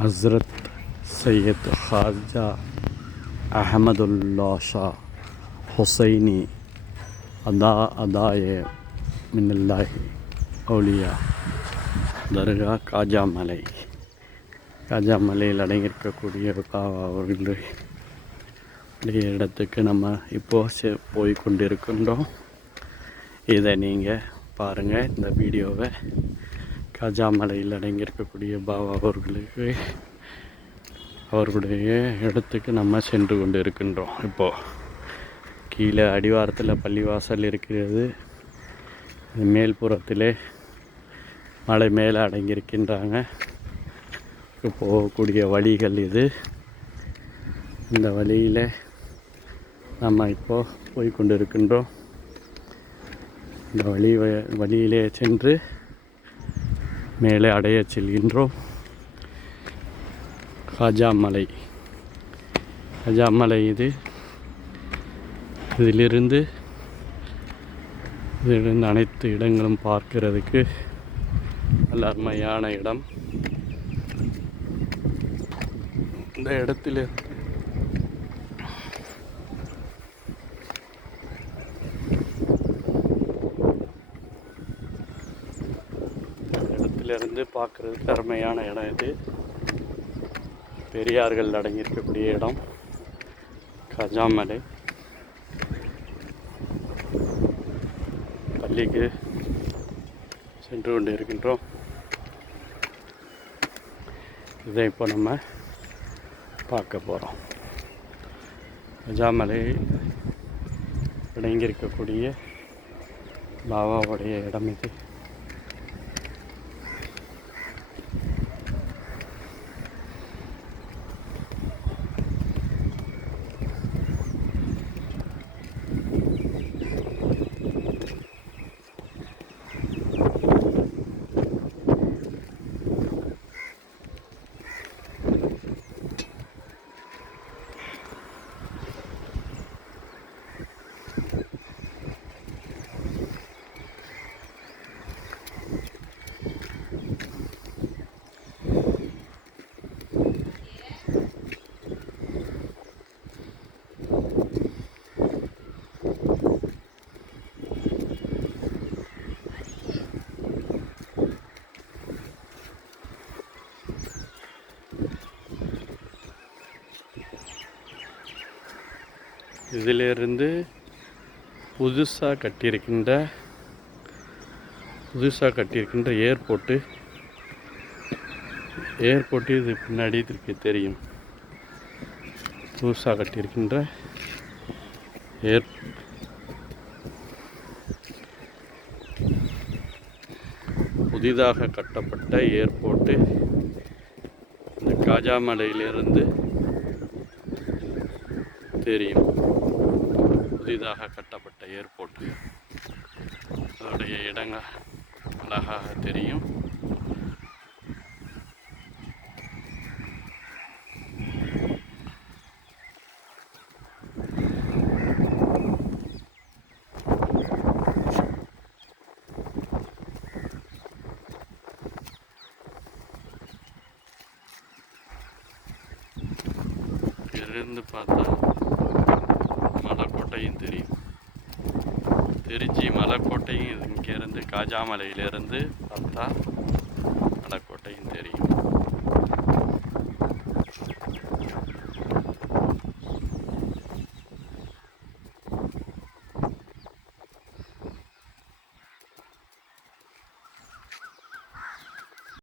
ஹஸ்ரத் சையத் ஹாஜா அஹமதுல்லா ஷா ஹுசைனி அதாய மின்னல்லாஹி அவுலியா தர்கா காஜாமலை. காஜாமலையில் அடங்கியிருக்கக்கூடிய அவர்களுடைய இடத்துக்கு நம்ம இப்போது போய் கொண்டிருக்கின்றோம். இதை நீங்கள் பாருங்கள், இந்த வீடியோவை. காஜாமலையில் அடங்கியிருக்கக்கூடிய பாபா அவர்களுடைய இடத்துக்கு நம்ம சென்று கொண்டு இருக்கின்றோம். இப்போது கீழே அடிவாரத்தில் பள்ளிவாசல் இருக்கிறது. மேல்புறத்திலே மலை மேலே அடங்கியிருக்கின்றாங்க. போகக்கூடிய வழிகள் இது. இந்த வழியில் நம்ம இப்போது போய் கொண்டு இருக்கின்றோம். இந்த வழியிலே சென்று மேலே அடைய செல்கின்றோம். காஜாமலை இதிலிருந்து அனைத்து இடங்களும் பார்க்கிறதுக்கு நல்ல அருமையான இடம். இந்த இடத்துல இருந்து பார்க்குறதுக்கு அருமையான இடம் இது. பெரியார்கள் அடங்கியிருக்கக்கூடிய இடம் காஜாமலை. பள்ளிக்கு சென்று கொண்டு இருக்கின்றோம். இதை இப்போ நம்ம பார்க்க போகிறோம். காஜாமலை அடங்கியிருக்கக்கூடிய பாபாவுடைய இடம் இது. இதிலிருந்து புதுசாக கட்டியிருக்கின்ற ஏர்போர்ட்டு இது பின்னாடி இருக்கு தெரியும். புதுசாக கட்டியிருக்கின்ற புதிதாக கட்டப்பட்ட ஏர்போர்ட்டு இந்த காஜாமலையிலிருந்து தெரியும். புதிதாக கட்டப்பட்ட ஏர்போர்ட், அதோடைய இடங்கள் அழகாக தெரியும். இருந்து பார்த்தா மலைக்கோட்டையும் தெரியும். திருச்சி மலைக்கோட்டையும் இங்கேருந்து காஜாமலையிலேருந்து பார்த்தா